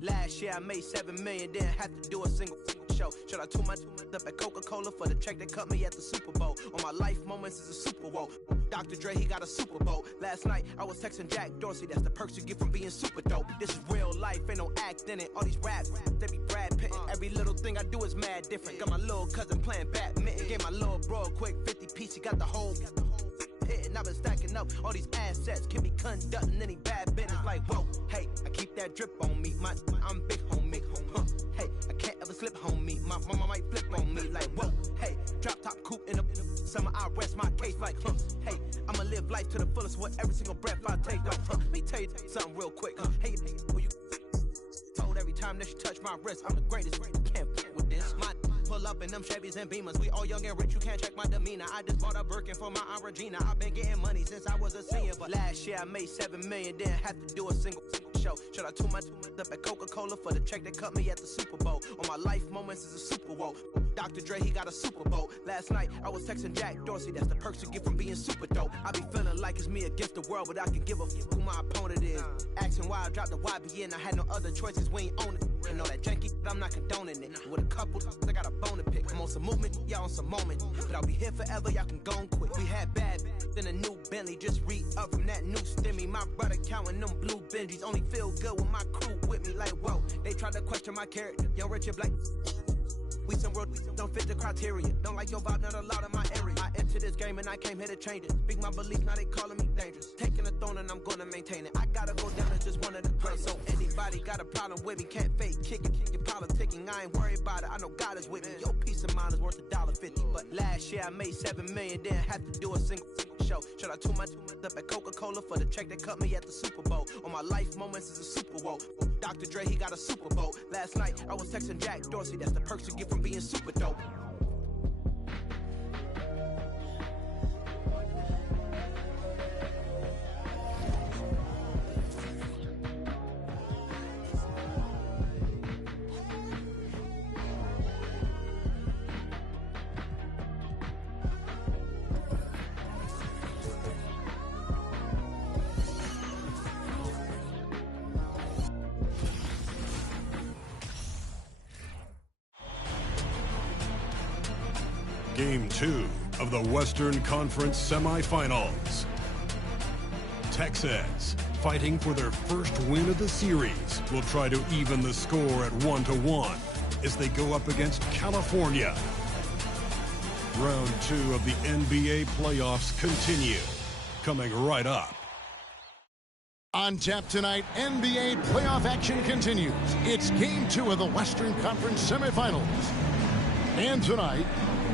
Last year I made 7 million, didn't have to do a single show. Should I toot my up at Coca-Cola for the check that cut me at the Super Bowl? On my life moments is a Super Bowl. Dr. Dre, he got a Super Bowl. Last night I was texting Jack Dorsey, that's the perks you get from being super dope. This is real life, ain't no act in it. All these raps, they be Brad Pitt. Every little thing I do is mad different. Got my little cousin playing badminton. Gave my little bro a quick 50 piece, he got the whole hit. And I've been stacking up all these assets. Can be conducting any bad business like, whoa, hey, I keep that drip on me. I'm big homie, hey, I can't ever slip homie. My mama might flip on me like, whoa, hey, drop top coupe in the summer, I rest my case like, hey, I'ma live life to the fullest with every single breath I take. Let me tell you something real quick. Hey, who you told every time that you touch my wrist, I'm the greatest. Can't f with this. My pull up in them Chevys and Beamers. We all young and rich, you can't check my demeanor. I just bought a Birkin for my Aunt Regina. I've been getting money since I was a senior, but last year I made 7 million, didn't have to do a single show. Should I toot my up at Coca-Cola for the check that cut me at the Super Bowl? On my life moments is a Super Bowl. Dr. Dre, he got a Super Bowl. Last night I was texting Jack Dorsey, that's the perks you get from being super dope. I be feeling like it's me against the world, but I can give a f who my opponent is. Asking why I dropped the YBN, I had no other choices, we ain't own it. And all that janky, I'm not condoning it. With a couple, I got a bone to pick. I'm on some movement, y'all on some moment. But I'll be here forever, y'all can go and quit. We had bad, then a new Bentley, just re-up from that new stimmy. My brother counting them blue Benjis, only feel good with my crew with me. Like, whoa, they tried to question my character. Young Richard Black. We some world, we don't fit the criteria. Don't like your vibe, not allowed in my area. I entered this game and I came here to change it. Speak my beliefs, now they calling me dangerous. Taking a throne and I'm gonna maintain it. I gotta go down as just one of the greats. So anybody got a problem with me, can't fake kick it. You're politicking, I ain't worried about it. I know God is with me. Your peace of mind is worth $1.50. But last year I made 7 million, didn't have to do a single show. Should I toot my up at Coca-Cola for the check that cut me at the Super Bowl? On my life moments is a Super Bowl. Dr. Dre, he got a Super Bowl. Last night I was texting Jack Dorsey, that's the perks you get from being super dope. Game 2 of the Western Conference semifinals. Texas, fighting for their first win of the series, will try to even the score at 1-1 as they go up against California. Round 2 of the NBA playoffs continue, coming right up. On tap tonight, NBA playoff action continues. It's Game 2 of the Western Conference semifinals. And tonight,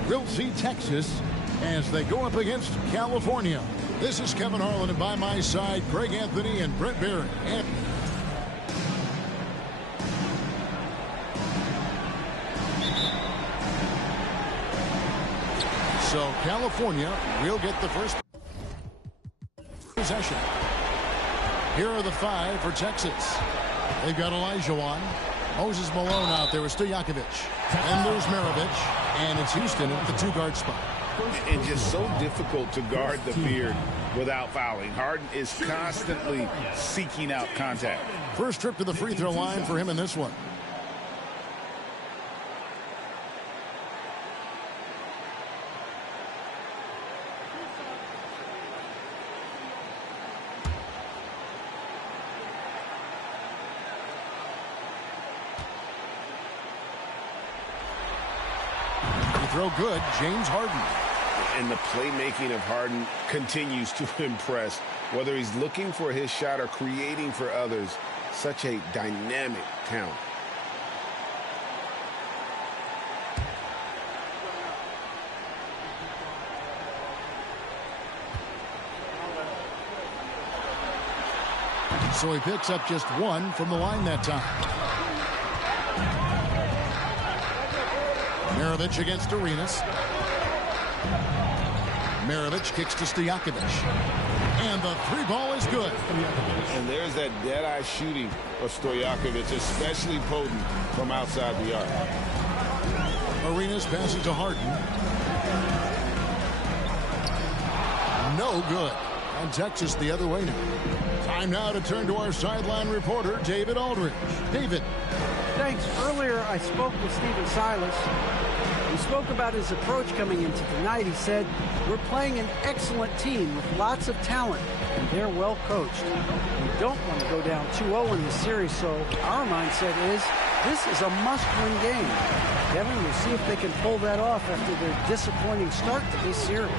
we'll see Texas as they go up against California. This is Kevin Harlan, and by my side, Greg Anthony and Brent Barrett. So California will get the first possession. Here are the 5 for Texas. They've got Olajuwon, Moses Malone out there with Stojakovic. And there's Maravich. And it's Houston at the 2-guard spot. And just so difficult to guard the beard without fouling. Harden is constantly seeking out contact. First trip to the free throw line for him in this one. Throw good, James Harden. And the playmaking of Harden continues to impress. Whether he's looking for his shot or creating for others, such a dynamic talent. So he picks up just 1 from the line that time. Maravich against Arenas. Maravich kicks to Stojakovic. And the 3 ball is good. And there's that dead-eye shooting of Stojakovic, especially potent from outside the arc. Arenas passes to Harden. No good. And Texas the other way now. Time now to turn to our sideline reporter, David Aldridge. David. Thanks. Earlier, I spoke with Stephen Silas. He spoke about his approach coming into tonight. He said, we're playing an excellent team with lots of talent, and they're well coached. We don't want to go down 2-0 in this series, so our mindset is this is a must-win game. Kevin, we'll see if they can pull that off after their disappointing start to this series.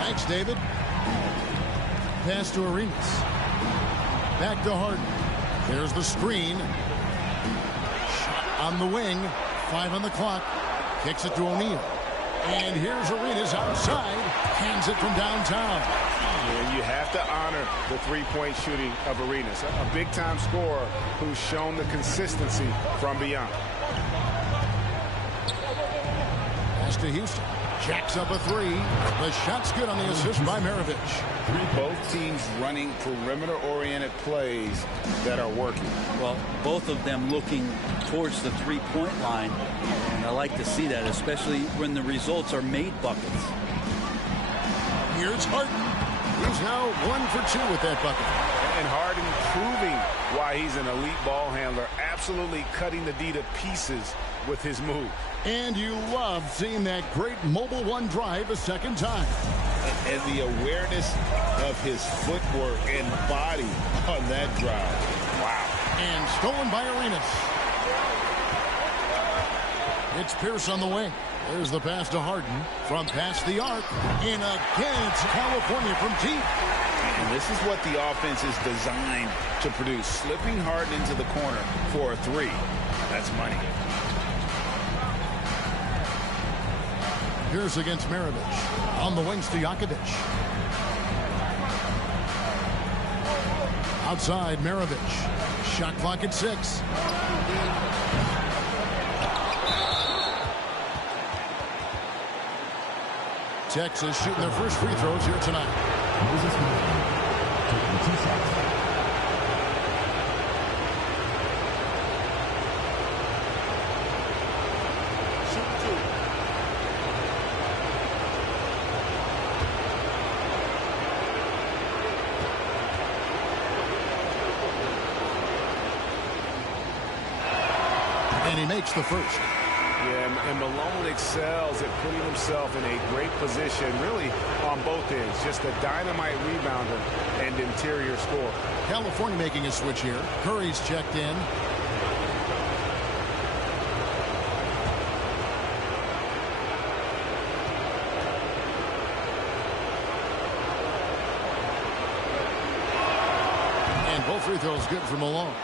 Thanks, David. Pass to Arenas. Back to Harden. There's the screen. Shot on the wing. 5 on the clock. Kicks it to O'Neal. And here's Arenas outside. Hands it from downtown. And you have to honor the three-point shooting of Arenas. A big-time scorer who's shown the consistency from beyond. Pass to Houston. Jacks up a 3. The shot's good on the assist by Maravich. Both teams running perimeter-oriented plays that are working. Well, both of them looking towards the three-point line. And I like to see that, especially when the results are made buckets. Here's Harden. He's now 1 for 2 with that bucket. And Harden proving why he's an elite ball handler, absolutely cutting the D to pieces with his move. And you love seeing that great mobile one drive a second time. And the awareness of his footwork and body on that drive. Wow. And stolen by Arenas. It's Pierce on the wing. There's the pass to Harden from past the arc. And again, it's California from deep. And this is what the offense is designed to produce. Slipping Harden into the corner for a 3. That's money. Pierce against Maravich. On the wings to Jakovic. Outside, Maravich. Shot clock at 6. Texas shooting their first free throws here tonight. Taking 2 shots. And he makes the first. Yeah, and Malone excels at putting himself in a great position, really on both ends. Just a dynamite rebounder and interior scorer. California making a switch here. Curry's checked in. And both free throws good for Malone.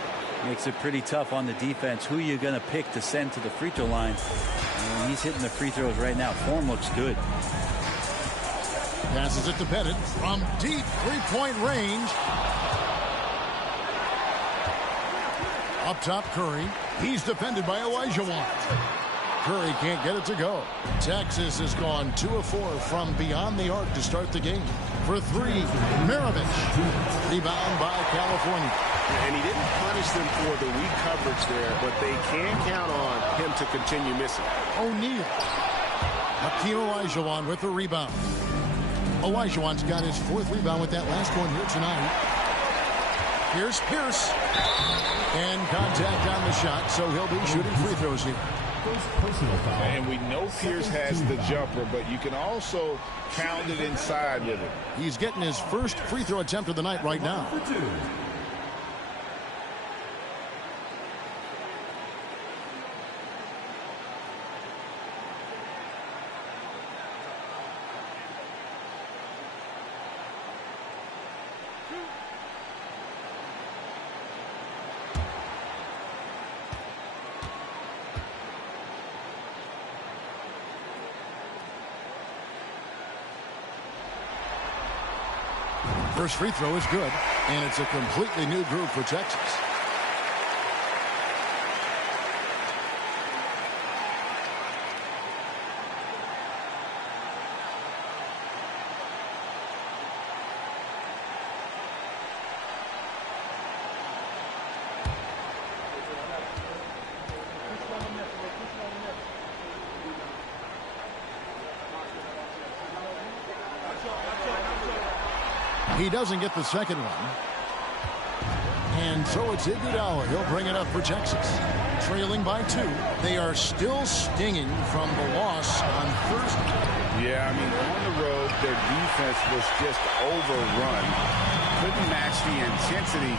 Makes it pretty tough on the defense. Who you're going to pick to send to the free throw line. And he's hitting the free throws right now. Form looks good. Passes it to Pettit from deep three-point range. Up top, Curry. He's defended by Olajuwon. Curry can't get it to go. Texas has gone 2 of 4 from beyond the arc to start the game. For 3, Maravich. Rebound by California. And he didn't punish them for the weak coverage there, but they can count on him to continue missing. O'Neal. Hakeem Olajuwon with the rebound. Olajuwon's got his 4th rebound with that last one here tonight. Here's Pierce. And contact on the shot, so he'll be shooting free throws here. And we know Pierce has the jumper, but you can also pound it inside with it. He's getting his first free throw attempt of the night right now. First free throw is good, and it's a completely new group for Texas. He doesn't get the second one. And so it's Iguodala. He'll bring it up for Texas. Trailing by 2. They are still stinging from the loss on Thursday. Yeah, I mean, on the road, their defense was just overrun. Couldn't match the intensity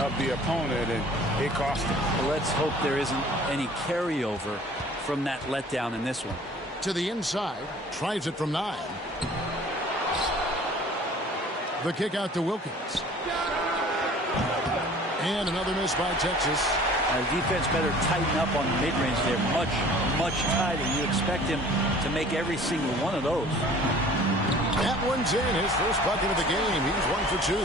of the opponent, and it cost them. Well, let's hope there isn't any carryover from that letdown in this one. To the inside. Tries it from 9. The kick out to Wilkins. And another miss by Texas. Defense better tighten up on the mid-range there. Much tighter. You expect him to make every single one of those. That one's in. His first bucket of the game. He's 1 for 2.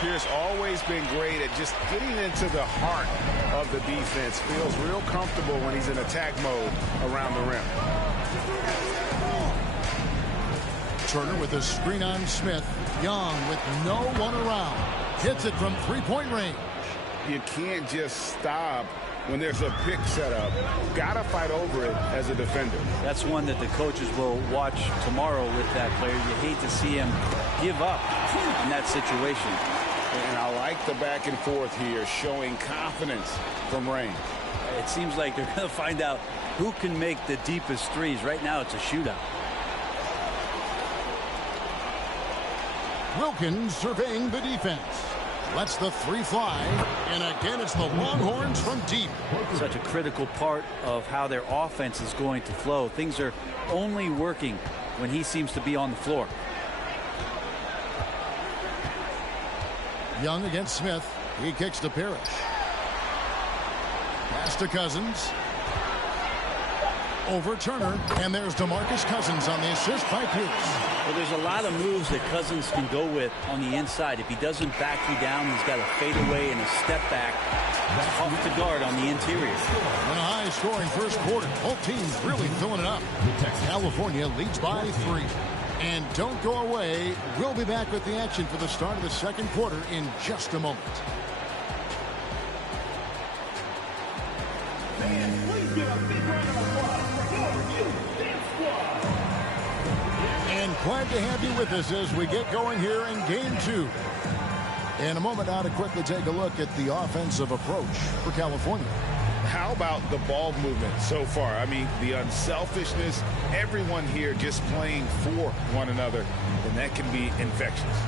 Pierce always been great at just getting into the heart of the defense. Feels real comfortable when he's in attack mode around the rim. Turner with a screen on Smith. Young with no one around. Hits it from 3-point range. You can't just stop when there's a pick set up. Gotta fight over it as a defender. That's one that the coaches will watch tomorrow with that player. You hate to see him give up in that situation. And I like the back and forth here, showing confidence from Rain. It seems like they're going to find out who can make the deepest threes. Right now it's a shootout. Wilkins surveying the defense. Lets the 3 fly. And again, it's the Longhorns from deep. Such a critical part of how their offense is going to flow. Things are only working when he seems to be on the floor. Young against Smith. He kicks to Parrish. Pass to Cousins. Over Turner. And there's DeMarcus Cousins on the assist by Pierce. Well, there's a lot of moves that Cousins can go with on the inside. If he doesn't back you down, he's got a fadeaway and a step back. Tough to guard on the interior. In a high-scoring first quarter, both teams really filling it up. California leads by 3. And don't go away. We'll be back with the action for the start of the second quarter in just a moment. Please give a big round of applause for your review dance squad. And glad to have you with us as we get going here in Game 2. In a moment now to quickly take a look at the offensive approach for California. How about the ball movement so far? I mean, the unselfishness, everyone here just playing for one another, and that can be infectious.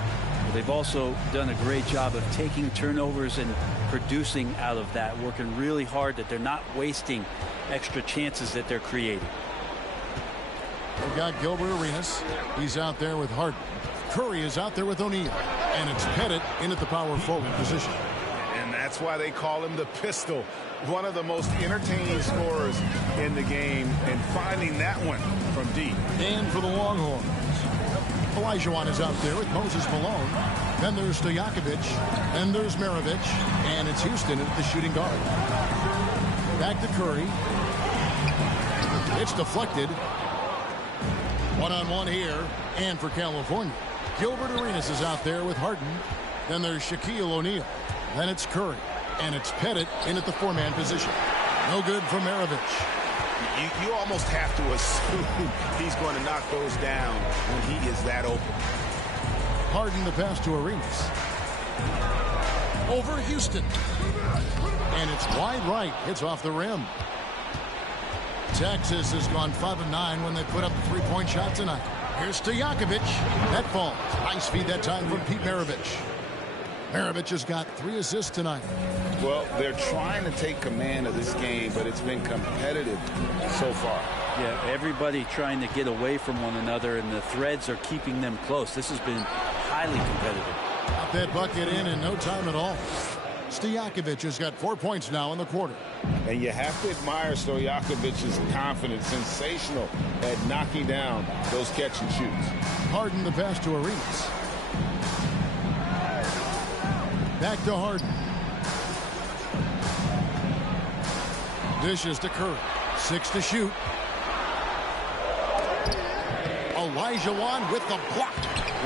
They've also done a great job of taking turnovers and producing out of that, working really hard that they're not wasting extra chances that they're creating. We've got Gilbert Arenas. He's out there with Harden. Curry is out there with O'Neal. And it's Pettit in at the power forward position. And that's why they call him the Pistol. One of the most entertaining scorers in the game, and finding that one from deep. And for the Longhorns, Olajuwon is out there with Moses Malone. Then there's Stojakovic. Then there's Maravich. And it's Houston at the shooting guard. Back to Curry. It's deflected. One-on-one here. And for California, Gilbert Arenas is out there with Harden. Then there's Shaquille O'Neal. Then it's Curry. And it's Pettit in at the 4-man position. No good from Maravich. You almost have to assume he's going to knock those down when he is that open. Harden the pass to Arenas. Over Houston. And it's wide right. It's off the rim. Texas has gone 5 of 9 when they put up the 3-point shot tonight. Here's Stojakovic. That falls. Nice feed that time from Pete Maravich. Maravich has got 3 assists tonight. Well, they're trying to take command of this game, but it's been competitive so far. Yeah, everybody trying to get away from one another, and the threads are keeping them close. This has been highly competitive. Got that bucket in no time at all. Stojakovic has got 4 points now in the quarter. And you have to admire Stojakovic's confidence. Sensational at knocking down those catch and shoots. Harden the pass to Arenas. Back to Harden. Dishes to Curry. 6 to shoot. Olajuwon with the block.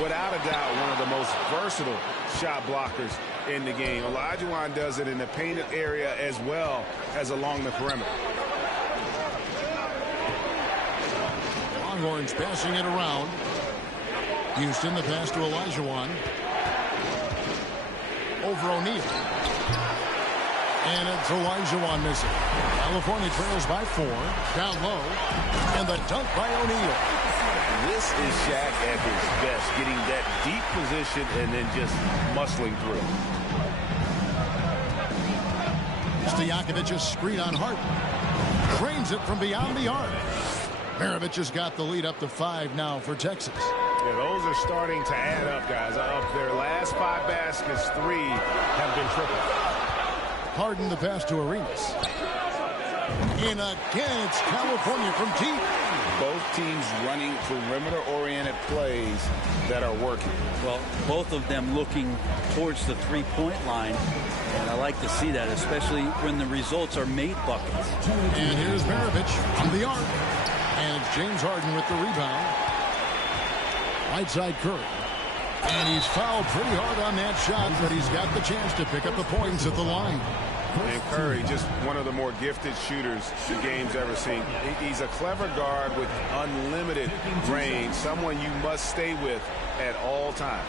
Without a doubt, one of the most versatile shot blockers in the game. Olajuwon does it in the painted area as well as along the perimeter. Longhorns passing it around. Houston the pass to Olajuwon. over O'Neal. And it's Olajuwon missing. California trails by 4. Down low. And the dunk by O'Neal. This is Shaq at his best, getting that deep position and then just muscling through. Stojakovic's screen on Harden. Drains it from beyond the arc. Maravich has got the lead up to 5 now for Texas. Yeah, those are starting to add up, guys. Of their last 5 baskets, 3 have been triple. Harden the pass to Arenas. And again, it's California from deep. Both teams running perimeter-oriented plays that are working. Well, both of them looking towards the three-point line. And I like to see that, especially when the results are made buckets. And here's Maravich on the arc. And it's James Harden with the rebound. Right side Curry. And he's fouled pretty hard on that shot, but he's got the chance to pick up the points at the line. And Curry, just one of the more gifted shooters the game's ever seen. He's a clever guard with unlimited range, someone you must stay with at all times.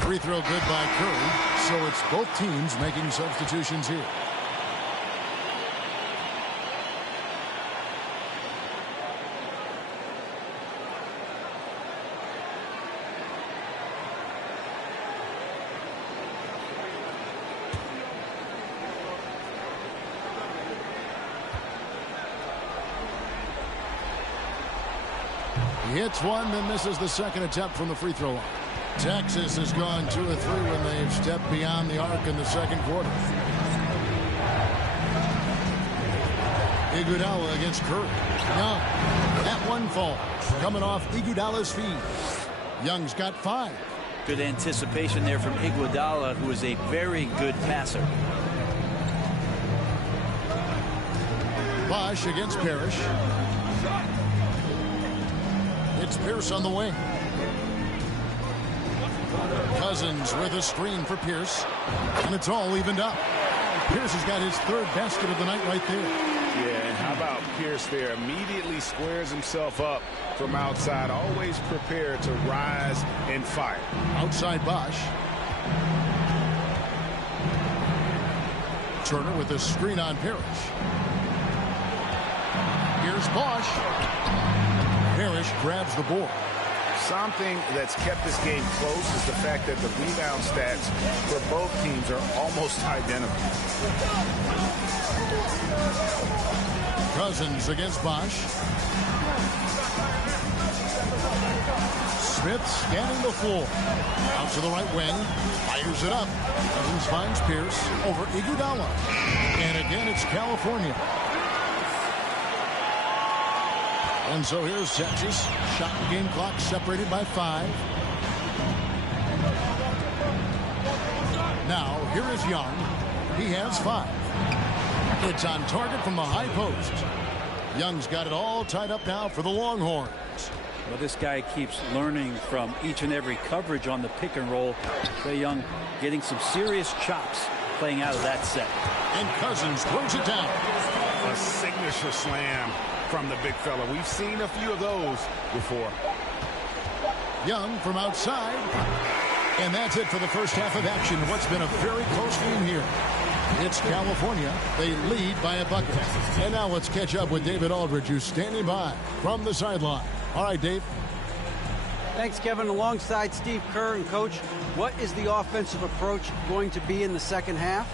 Free throw good by Curry, so it's both teams making substitutions here. He hits one, then misses the second attempt from the free throw line. Texas has gone 2 of 3 when they've stepped beyond the arc in the second quarter. Iguodala against Curry. Young. That one falls. Coming off Iguodala's feet. Young's got 5. Good anticipation there from Iguodala, who is a very good passer. Bosh against Parrish. It's Pierce on the wing. Cousins with a screen for Pierce. And it's all evened up. Pierce has got his 3rd basket of the night right there. Yeah, and how about Pierce there? Immediately squares himself up from outside. Always prepared to rise and fire. Outside Bosh. Turner with a screen on Parrish. Here's Bosh. Parrish grabs the board. Something that's kept this game close is the fact that the rebound stats for both teams are almost identical. Cousins against Bosh. Smith scanning the floor. Out to the right wing. Fires it up. Cousins finds Pierce over Iguodala. And again, it's California. And so here's Texas. Shot and game clock separated by 5. Now, here is Young. He has 5. It's on target from the high post. Young's got it all tied up now for the Longhorns. Well, this guy keeps learning from each and every coverage on the pick and roll. Trae Young getting some serious chops playing out of that set. And Cousins throws it down. A signature slam from the big fella. We've seen a few of those before. Young from outside. And that's it for the first half of action. What's been a very close game here. It's California. They lead by a bucket. And now let's catch up with David Aldridge, who's standing by from the sideline. All right, Dave. Thanks, Kevin. Alongside Steve Kerr and Coach, what is the offensive approach going to be in the second half?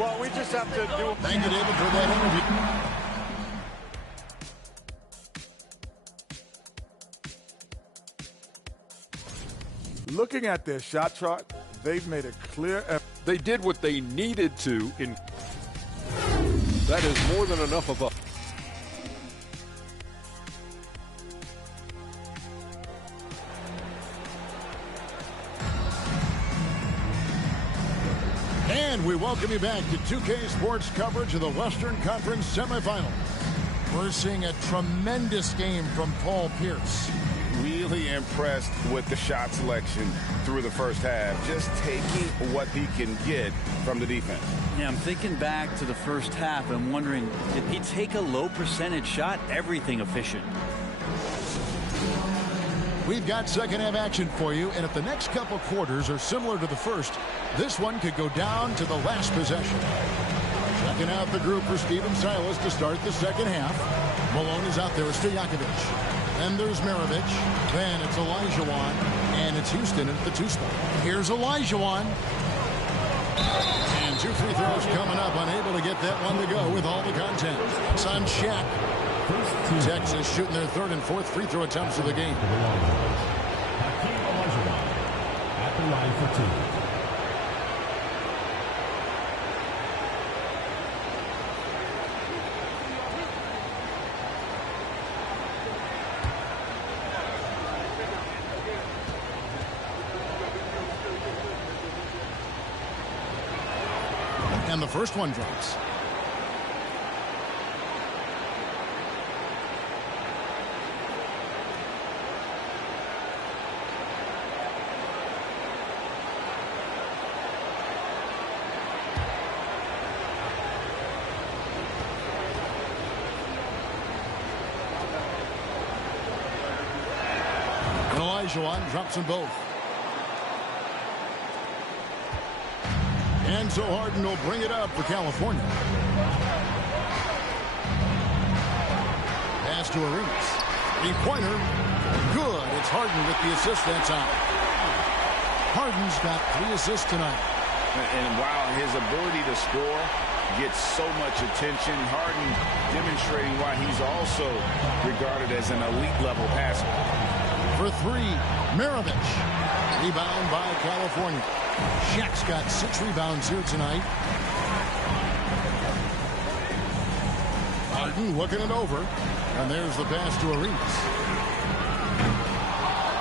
Well, we just have to do... Thank you, David, for that interview. Looking at their shot chart, they've made a clear effort. They did what they needed to. That is more than enough of a... And we welcome you back to 2K Sports coverage of the Western Conference semifinals. We're seeing a tremendous game from Paul Pierce. really impressed with the shot selection through the first half, just taking what he can get from the defense. Yeah, I'm thinking back to the first half. I'm wondering, did he take a low percentage shot? Everything efficient. We've got second half action for you, and if the next couple quarters are similar to the first, this one could go down to the last possession. Checking out the group for Stephen Silas to start the second half. Malone is out there with Stojakovic. Then there's Maravich. Then it's Olajuwon. And it's Houston at the 2 spot. Here's Olajuwon. And 2 free throws coming up. Unable to get that one to go with all the content. It's on Shaq. Texas shooting their 3rd and 4th free throw attempts of the game. Hakeem Olajuwon at the line for 2. And the first one drops. Olajuwon drops them both. And so Harden will bring it up for California. Pass to Arenas. 3-pointer. Good. It's Harden with the assist that time. Harden's got 3 assists tonight. And while his ability to score gets so much attention, Harden demonstrating why he's also regarded as an elite level passer. For 3, Maravich. Rebound by California. Shaq's got 6 rebounds here tonight. Harden looking it over. And there's the pass to Arenas.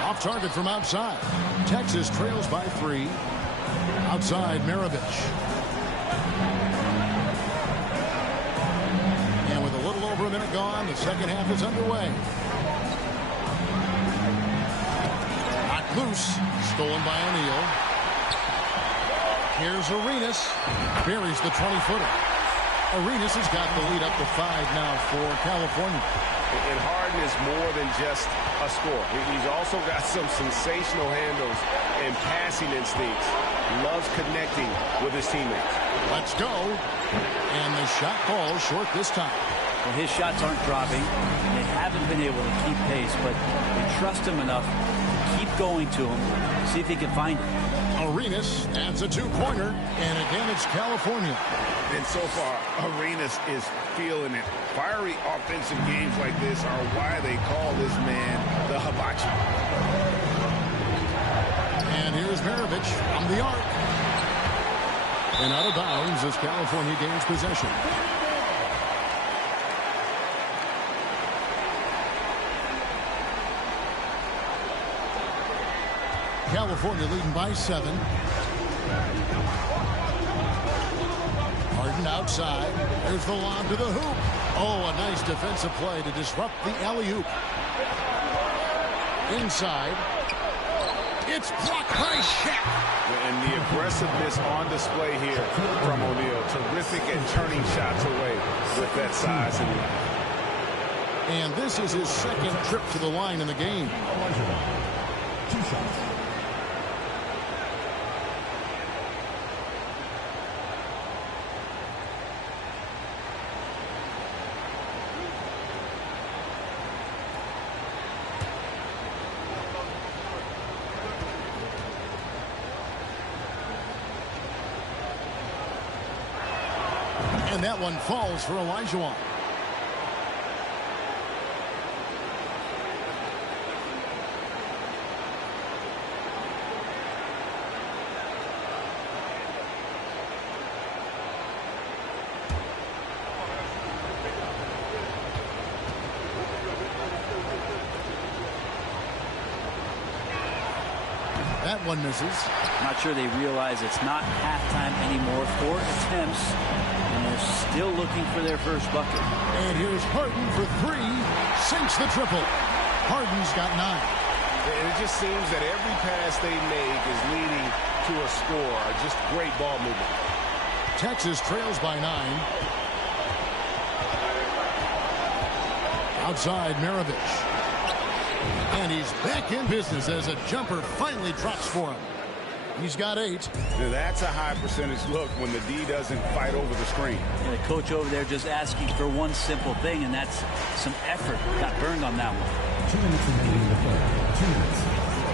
Off target from outside. Texas trails by 3. Outside, Maravich. And with a little over a minute gone, the second half is underway. Loose. Stolen by O'Neal. Here's Arenas. Buries the 20-footer. Arenas has got the lead up to 5 now for California. And Harden is more than just a scorer. He's also got some sensational handles and passing instincts. Loves connecting with his teammates. Let's go. And the shot falls short this time. Well, his shots aren't dropping. They haven't been able to keep pace, but they trust him enough. Keep going to him. See if he can find it. Arenas adds a 2-pointer, and again it's California. And so far, Arenas is feeling it. Fiery offensive games like this are why they call this man the hibachi. And here's Maravich from the arc. And out of bounds as California gains possession. California leading by 7. Harden outside. There's the lob to the hoop. Oh, a nice defensive play to disrupt the alley-oop. Inside. It's blocked by Shaq. And the aggressiveness on display here from O'Neal. Terrific at turning shots away with that size and length. And this is his 2nd trip to the line in the game. 2 shots. And that one falls for Olajuwon. That one misses. Not sure they realize it's not halftime anymore. 4 attempts, and they're still looking for their first bucket. And here's Harden for 3. Sinks the triple. Harden's got 9. And it just seems that every pass they make is leading to a score. Just great ball movement. Texas trails by 9. Outside Maravich. And he's back in business as a jumper finally drops for him. He's got 8. Now that's a high percentage look when the D doesn't fight over the screen. And the coach over there just asking for one simple thing, and that's some effort. Got burned on that one. 2 minutes remaining in the third. 2 minutes.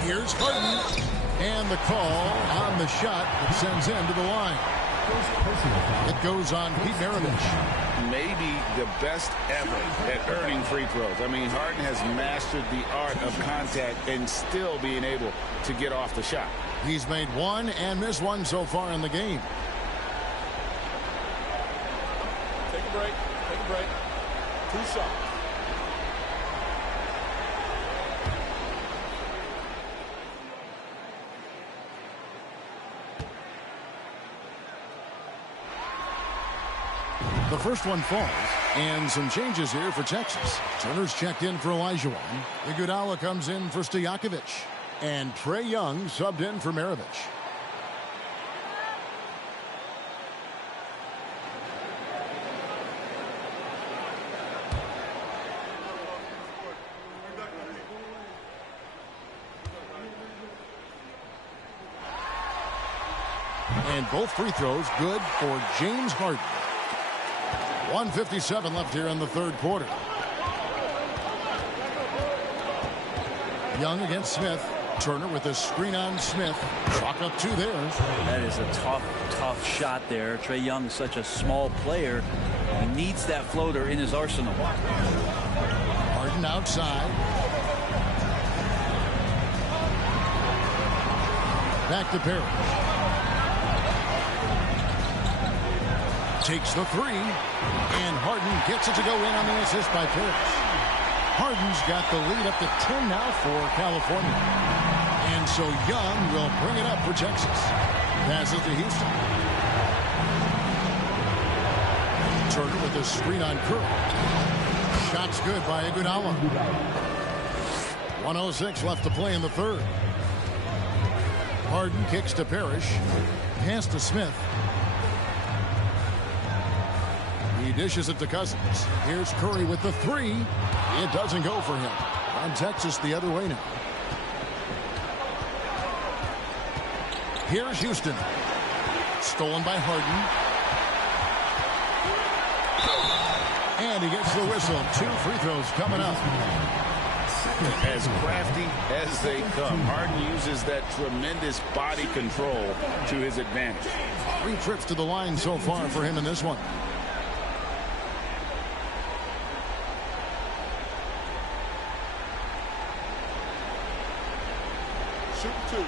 Here's Harden. And the call on the shot that sends him to the line. It goes on Pete Maravich. Maybe the best ever at earning free throws. I mean, Harden has mastered the art of contact and still being able to get off the shot. He's made 1 and missed 1 so far in the game. Take a break. Take a break. 2 shots. The first one falls, and some changes here for Texas. Turner's checked in for Olajuwon. Iguodala comes in for Stojakovic. And Trae Young subbed in for Maravich. And both free throws good for James Harden. 1:57 left here in the third quarter. Young against Smith. Turner with a screen on Smith. Chalk up 2 there. That is a tough shot there. Trae Young is such a small player. He needs that floater in his arsenal. Harden outside. Back to Perry. Takes the 3. And Harden gets it to go in on the assist by Parrish. Harden's got the lead up to 10 now for California. And so Young will bring it up for Texas. Passes to Houston. Turner with a screen on Curry. Shot's good by Iguodala. 1:06 left to play in the third. Harden kicks to Parrish. Pass to Smith. He dishes it to Cousins. Here's Curry with the 3. It doesn't go for him. On Texas the other way now. Here's Houston. Stolen by Harden. And he gets the whistle. 2 free throws coming up. As crafty as they come, Harden uses that tremendous body control to his advantage. 3 trips to the line so far for him in this one. Shoot 2.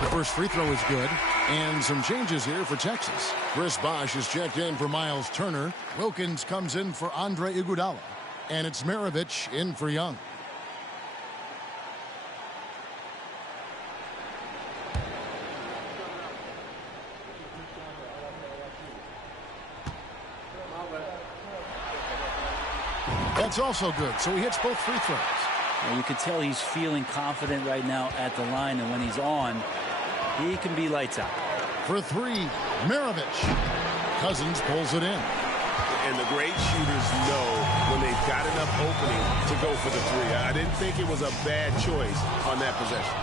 The first free throw is good. And some changes here for Texas. Chris Bosh is checked in for Miles Turner. Wilkins comes in for Andre Iguodala. And it's Maravich in for Young. That's also good. So he hits both free throws. And you can tell he's feeling confident right now at the line, and when he's on, he can be lights out. For 3, Maravich. Cousins pulls it in. And the great shooters know when they've got enough opening to go for the 3. I didn't think it was a bad choice on that possession.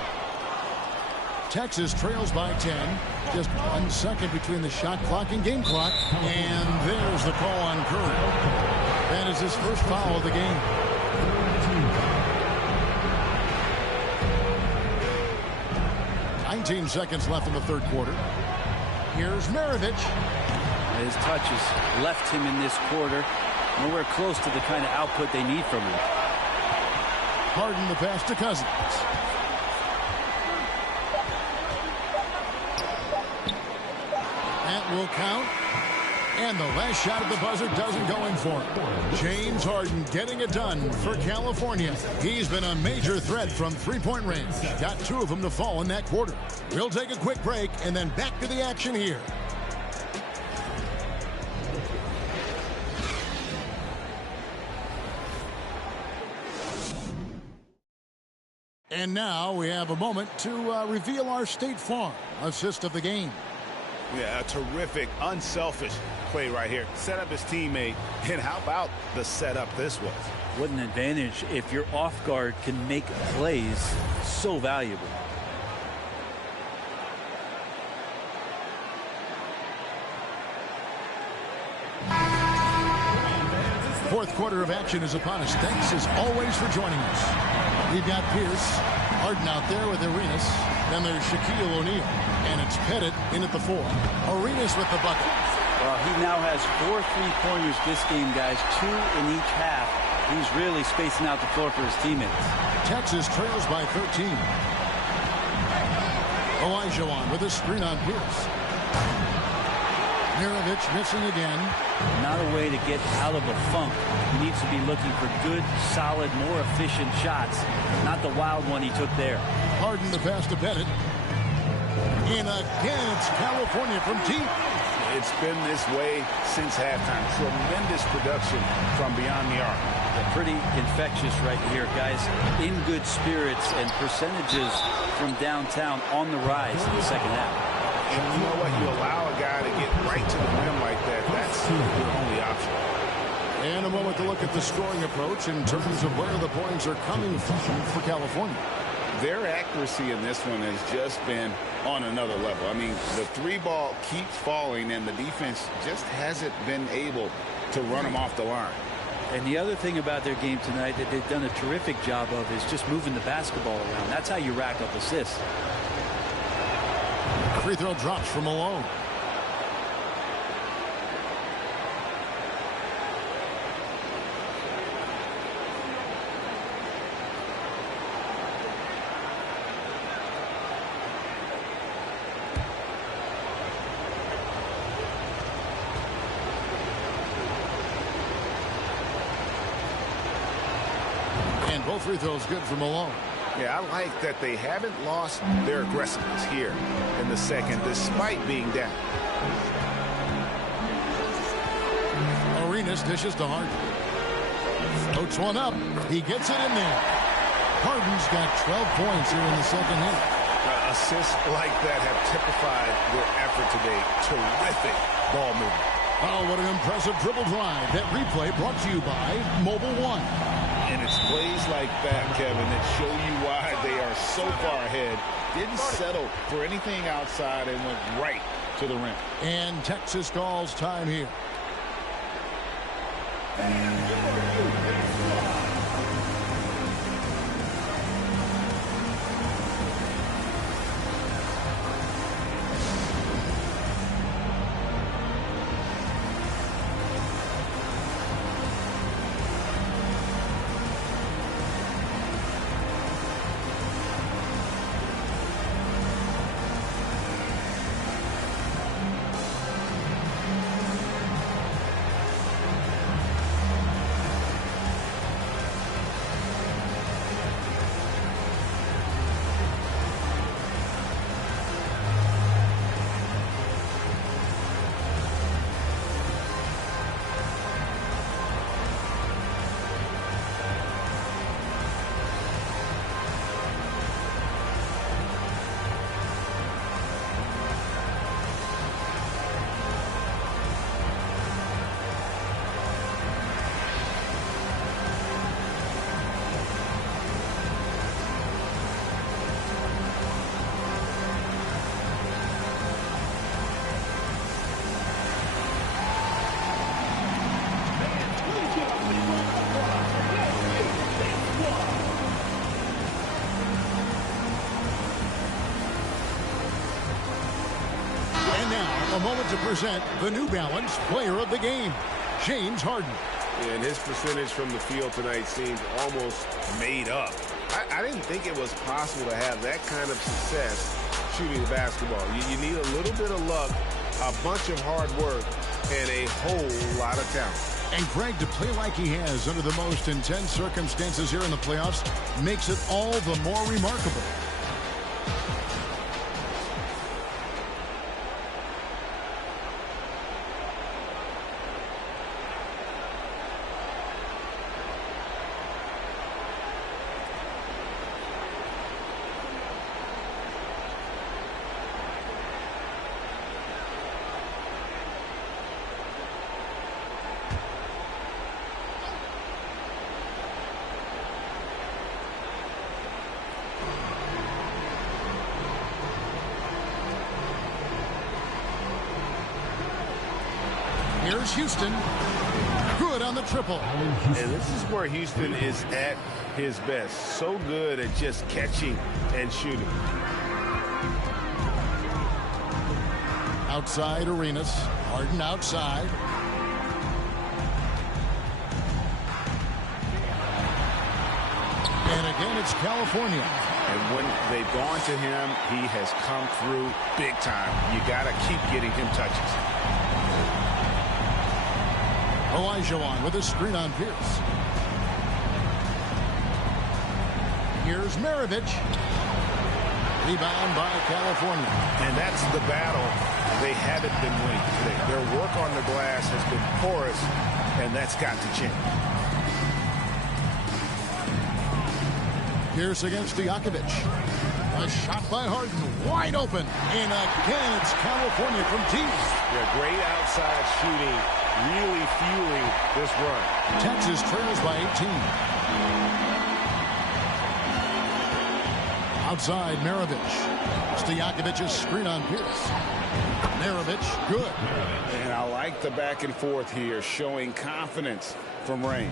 Texas trails by 10. Just 1 second between the shot clock and game clock. And there's the call on Curry. That is his first foul of the game. Nineteen seconds left in the third quarter. Here's Maravich. His touches left him in this quarter. Nowhere close to the kind of output they need from him. Harden the pass to Cousins. That will count. And the last shot at the buzzer doesn't go in for him. James Harden getting it done for California. He's been a major threat from three-point range. Got 2 of them to fall in that quarter. We'll take a quick break and then back to the action here. And now we have a moment to reveal our State Farm assist of the game. Yeah, a terrific, unselfish play right here. Set up his teammate, and how about the setup this was? What an advantage if your off guard can make plays so valuable. Fourth quarter of action is upon us. Thanks as always for joining us. We've got Pierce, Harden out there with Arenas. Then there's Shaquille O'Neal. And it's Pettit in at the 4. Arenas with the bucket. Well, he now has 4 3-pointers this game, guys. 2 in each half. He's really spacing out the floor for his teammates. Texas trails by 13. Olajuwon with a screen on Pierce. Mirovic missing again. Not a way to get out of a funk. He needs to be looking for good, solid, more efficient shots. Not the wild one he took there. Harden the pass to Pettit. In against California from deep. It's been this way since halftime. Tremendous production from beyond the arc. They're pretty infectious right here, guys. In good spirits and percentages from downtown on the rise in the second half. And you know what? You allow a guy to get right to the rim like that. That's your only option. And a moment to look at the scoring approach in terms of where the points are coming from for California. Their accuracy in this one has just been on another level. I mean, the 3-ball keeps falling, and the defense just hasn't been able to run them off the line. And the other thing about their game tonight that they've done a terrific job of is just moving the basketball around. That's how you rack up assists. Free throw drops from Malone. And both free throws good for Malone. Yeah, I like that they haven't lost their aggressiveness here in the second, despite being down. Arenas dishes to Harden. Puts one up. He gets it in there. Harden's got 12 points here in the second half. Assists like that have typified their effort today. Terrific ball movement. Oh, what an impressive dribble drive. That replay brought to you by Mobile One. And it's plays like that, Kevin, that show you why they are so far ahead. Didn't settle for anything outside and went right to the rim. And Texas calls time here. A moment to present the New Balance Player of the Game, James Harden. Yeah, and his percentage from the field tonight seems almost made up. I didn't think it was possible to have that kind of success shooting the basketball. You need a little bit of luck, a bunch of hard work, and a whole lot of talent. And Greg, to play like he has under the most intense circumstances here in the playoffs makes it all the more remarkable. Here's Houston. Good on the triple. And this is where Houston is at his best. So good at just catching and shooting. Outside Arenas. Harden outside. And again, it's California. And when they've gone to him, he has come through big time. You got to keep getting him touches. Olajuwon with a screen on Pierce. Here's Maravich. Rebound by California. And that's the battle they haven't been winning today. Their work on the glass has been porous, and that's got to change. Pierce against Stojakovic. A shot by Harden, wide open. And again, it's California from deep. Yeah, great outside shooting, really fueling this run. Texas trails by 18. Outside, Maravich. Stojakovic's screen on Pierce. Maravich, good. And I like the back and forth here, showing confidence from Reigns.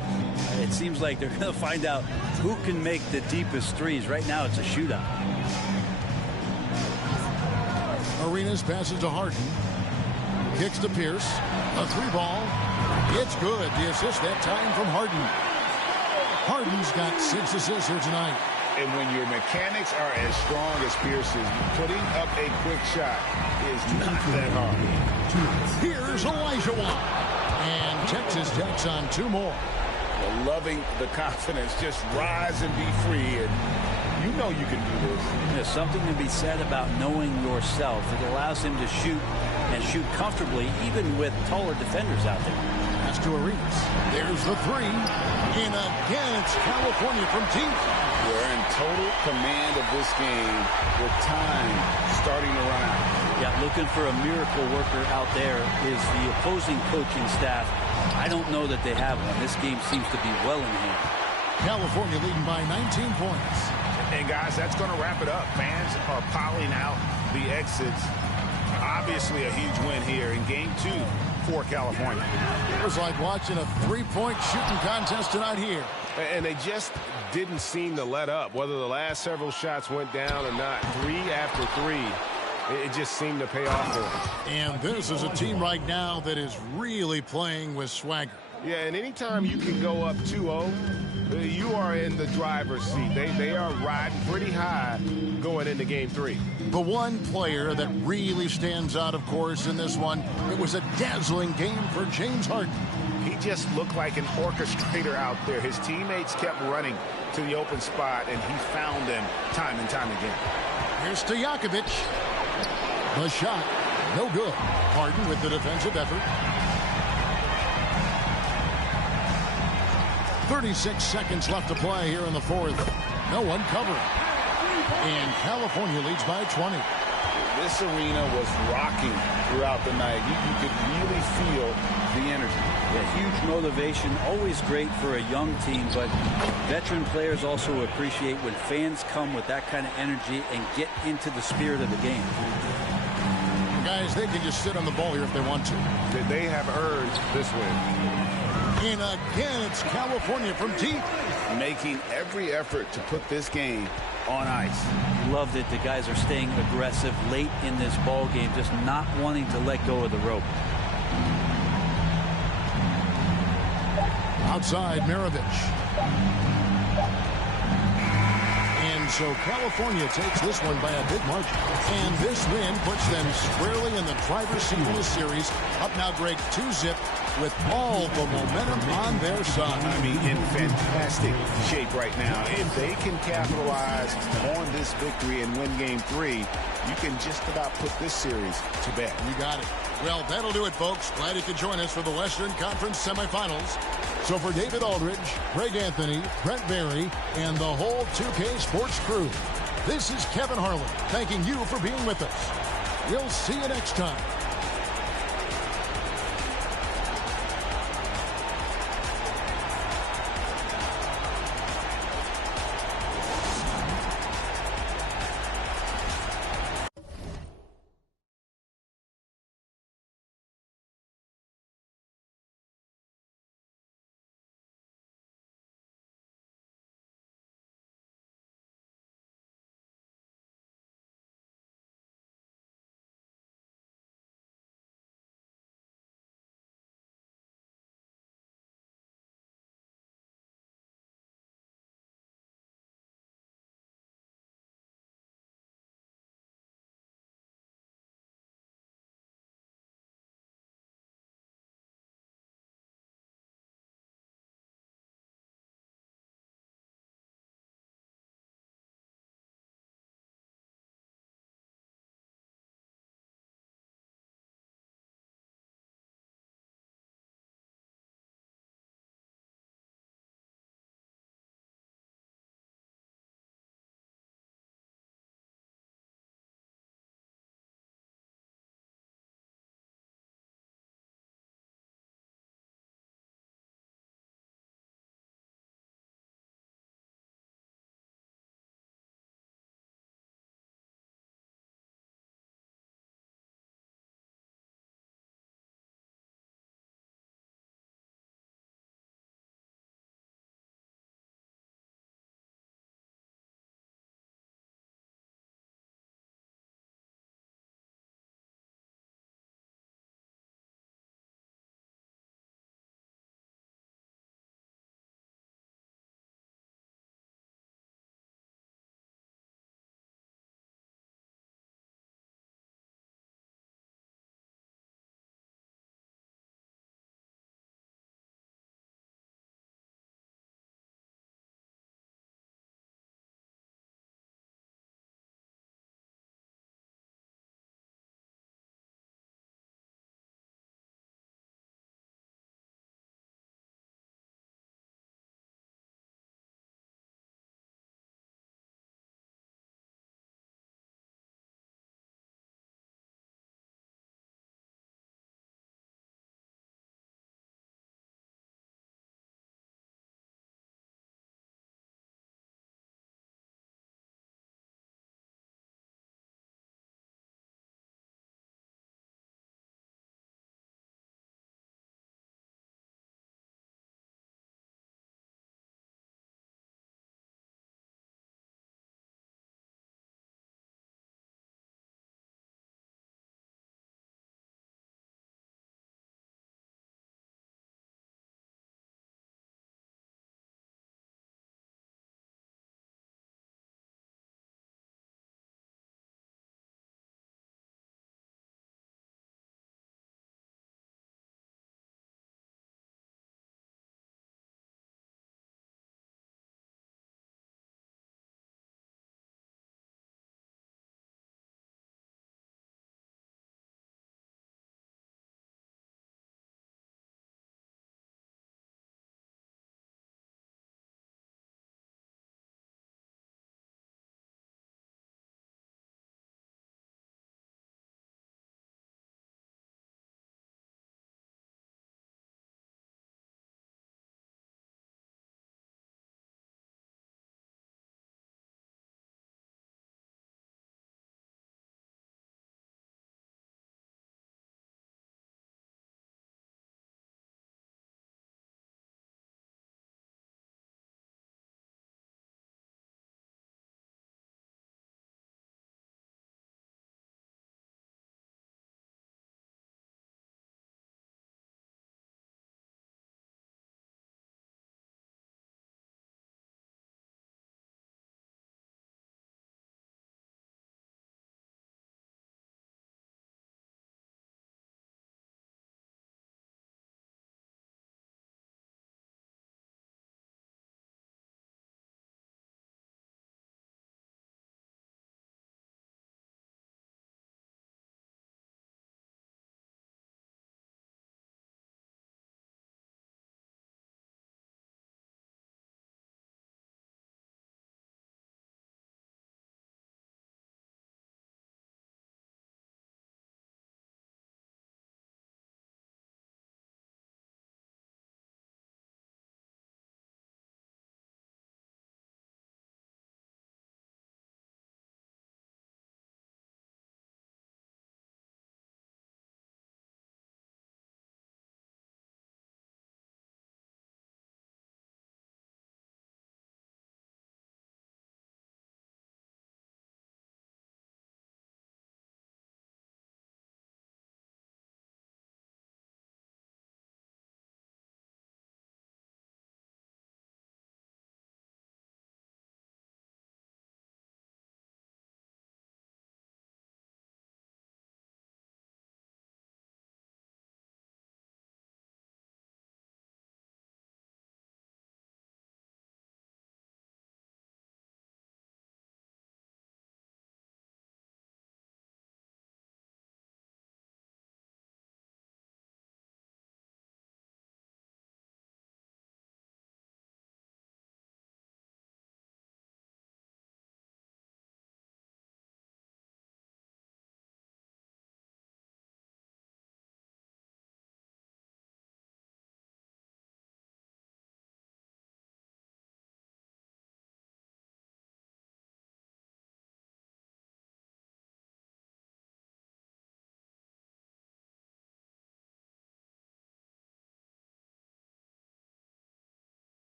It seems like they're going to find out who can make the deepest threes. Right now, it's a shootout. Arenas passes to Harden. Kicks to Pierce. A three ball. It's good. The assist that time from Harden. Harden's got 6 assists here tonight. And when your mechanics are as strong as Pierce's, putting up a quick shot is not that hard. Here's Olajuwon. And Texas takes on 2 more. Well, loving the confidence. Just rise and be free. And you know you can do this. There's something to be said about knowing yourself. It allows him to shoot and shoot comfortably, even with taller defenders out there. That's to Arenas. There's the 3. And again, it's California from deep. We're in total command of this game with time starting to run out. Yeah, looking for a miracle worker out there is the opposing coaching staff. I don't know that they have one. This game seems to be well in hand. California leading by 19 points. And guys, that's going to wrap it up. Fans are piling out the exits. Obviously a huge win here in game 2 for California. It was like watching a 3-point shooting contest tonight here. And they just didn't seem to let up. Whether the last several shots went down or not, 3 after 3, it just seemed to pay off for them. And this is a team right now that is really playing with swagger. Yeah, and anytime you can go up 2-0, you are in the driver's seat. They are riding pretty high going into game 3. The one player that really stands out, of course, in this one, it was a dazzling game for James Harden. He just looked like an orchestrator out there. His teammates kept running to the open spot, and he found them time and time again. Here's Stojakovic. The shot, no good. Harden with the defensive effort. 36 seconds left to play here in the 4th. No one covering. And California leads by 20. This arena was rocking throughout the night. You could really feel the energy. Yeah, huge motivation, always great for a young team, but veteran players also appreciate when fans come with that kind of energy and get into the spirit of the game. Guys, they can just sit on the ball here if they want to. They have earned this win. And again, it's California from deep. Making every effort to put this game on ice. Loved it. The guys are staying aggressive late in this ball game, just not wanting to let go of the rope. Outside, Maravich. And And so California takes this one by a big margin. And this win puts them squarely in the driver's seat in the series. Up now, Greg, 2-0 with all the momentum on their side. I mean, in fantastic shape right now. If they can capitalize on this victory and win Game 3, you can just about put this series to bed. You got it. Well, that'll do it, folks. Glad you could join us for the Western Conference semifinals. So for David Aldridge, Greg Anthony, Brent Barry, and the whole 2K Sports crew, this is Kevin Harlan thanking you for being with us. We'll see you next time